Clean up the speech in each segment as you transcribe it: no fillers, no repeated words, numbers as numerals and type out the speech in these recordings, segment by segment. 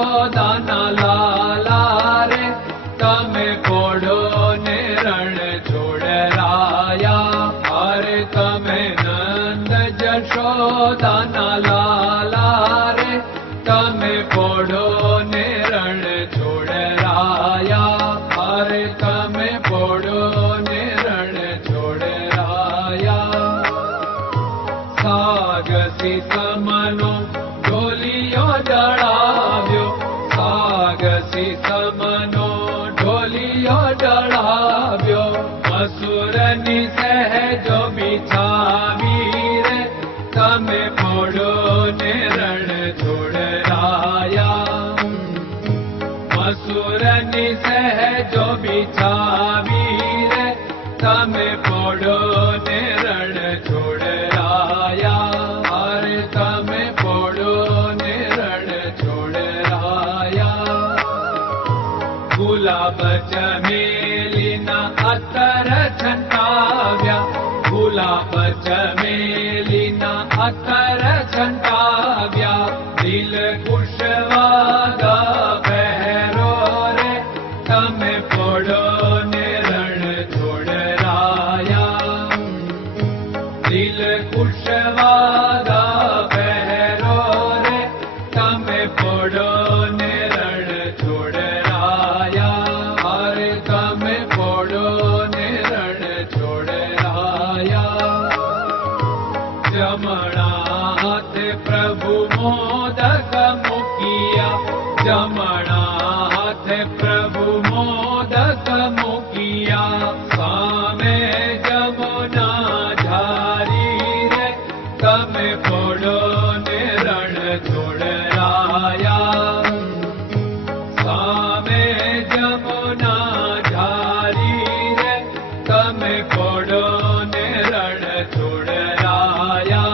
જશોદાના લાલા રે તમે પોડો ને રણ છોડરાયા. અરે તમે નંદ જશોદાના લાલા રે તમે પોડો ને રણ છોડરાયા. અરે તમે પોડો ને રણ છોડરાયા. સાગસી સમનો ઢોલિયો ડળાવ્યો, સાગસી સમનો ઢોલિયો ડળાવ્યો. મસૂરની સહેજો બિછાવી રે તમે પોડો ને રણ છોડરાયા. મસૂરની સહેજો બિછાવી રે તમે પોડો ને રણ છોડરાયા. અરે તમે પોડો ને રણ છોડરાયા. ગુલાબ ચમેલીના અત્તર છંટાવ્યા, ગુલાબ ચમેલીના અત્તર છંટાવ્યા. દિલ કુશવાદા પહેરો રે તમે પોડો ને રણ છોડરાયા. દિલ કુશવાદા પહેરો રે તમે પોડો ને રણ છોડરાયા. અરે તમે પોડો ને રણ છોડરાયા. જમણા હાથે પ્રભુ મોદક મૂકિયા, જમણા હાથે પ્રભુ મોદક મૂકિયા. સામે જમુના ઝારી રે તમે પોડો ને રણ છોડરાયા. સામે જમુના ઝારી રે તમે પોડો ને રણ છોડરાયા.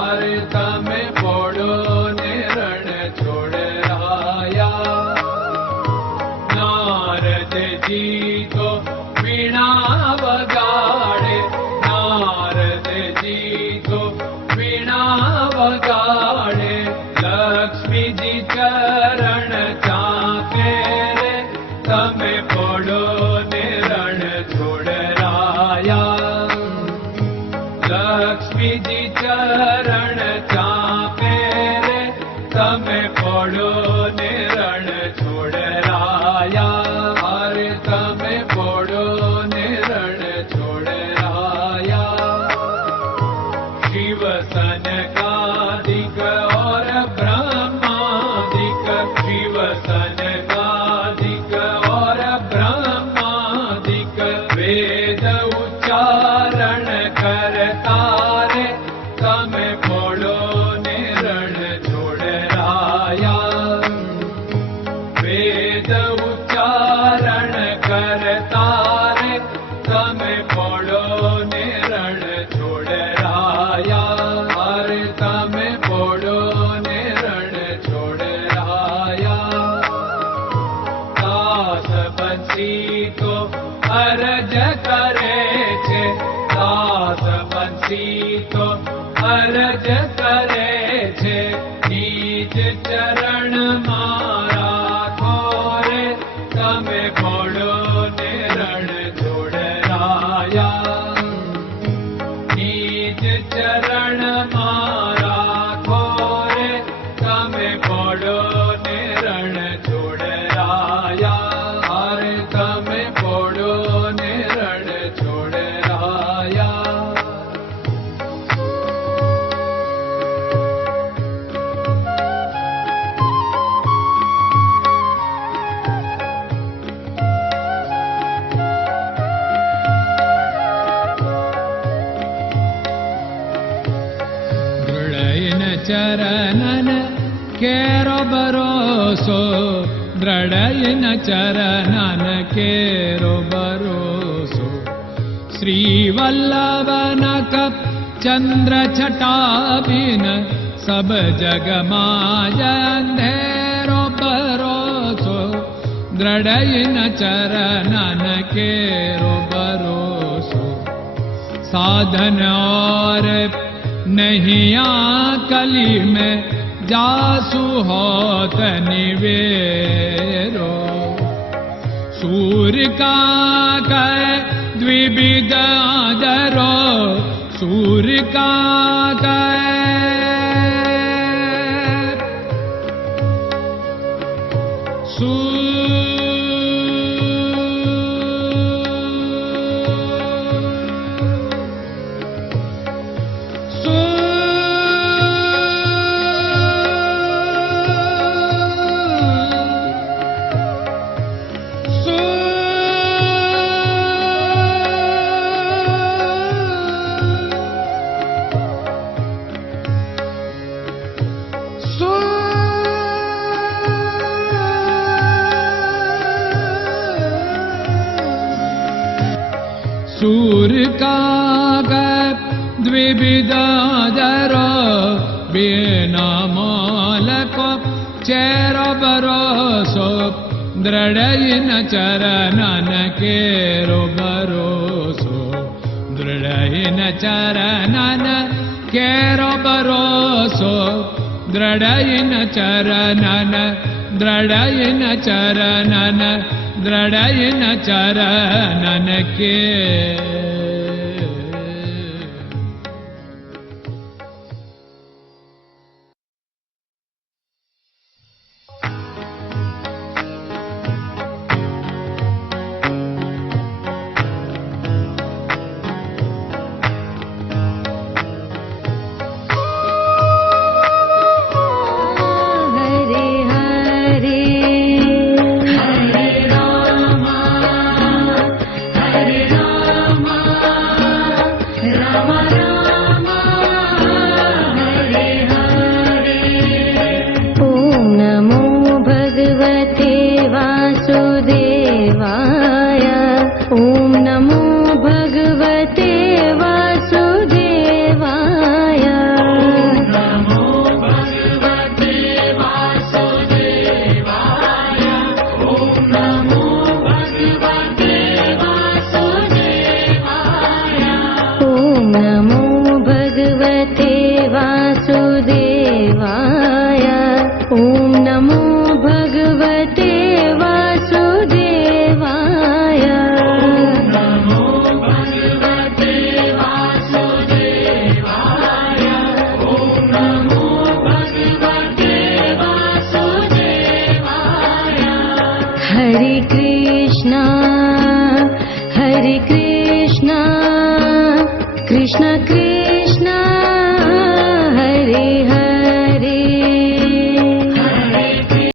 અરે તમે પોડો ને રણ છોડરાયા. નારદજી તો વીણા વગાડે, નારદજી તો વીણા વગાડે. લક્ષ્મીજી ચરણ ચાકે રે તમે પોડો ને રણ છોડરાયા. લક્ષ્મીજી ચરણ ચાપે રે તમે પોડો ને રણ છોડરાયા. અરે તમે પોડો ને રણ છોડરાયા. શિવ સનકાદિક और ब्रह्मादिक, शिव सनकादिक और ब्रह्मादिक. वेद उच्चारण करता रे તમે પોડો ને રણ છોડરાયા. વેદ ઉચ્ચારણ કરતા રે તમે પોડો ને રણ છોડરાયા. અરે તમે પોડો ને રણ છોડરાયા. દાસ બંસી તો અરજ કરે છે, દાસ બંસી તો અરજ કરે છે. નીચ ચરણ મારા ખોરે તમે પોડો ને રણ છોડરાયા. નીચ ચરણ મારા ખોરે તમે પોડો ને રણ છોડરાયા. અરે તમે પોડો ને રણ છોડરાયા. ચરણન કેરો ભરોસો, દ્રઢયન ચરણન કેરો ભરોસો. શ્રી વલ્લભન કપ ચંદ્ર છટાબિન સબ જગમાં અંધેરો ભરોસો. દ્રઢયન ચરણન કેરો ભરોસો. साधन और नहीं कली में जासु होत निवेरो। सूर्य का कै द्विविध आदरो, सूर्य का कै सूर्य का द्विविधादरो, बिना मालको चेर भरोसो, दृढ़ चरणन केरो भरोसो, दृढ़ चरणन केरो भरोसो, दृढ़ चरणन, दृढ़ चरणन, दृढ़ चरणन के। Hare Krishna, Krishna Krishna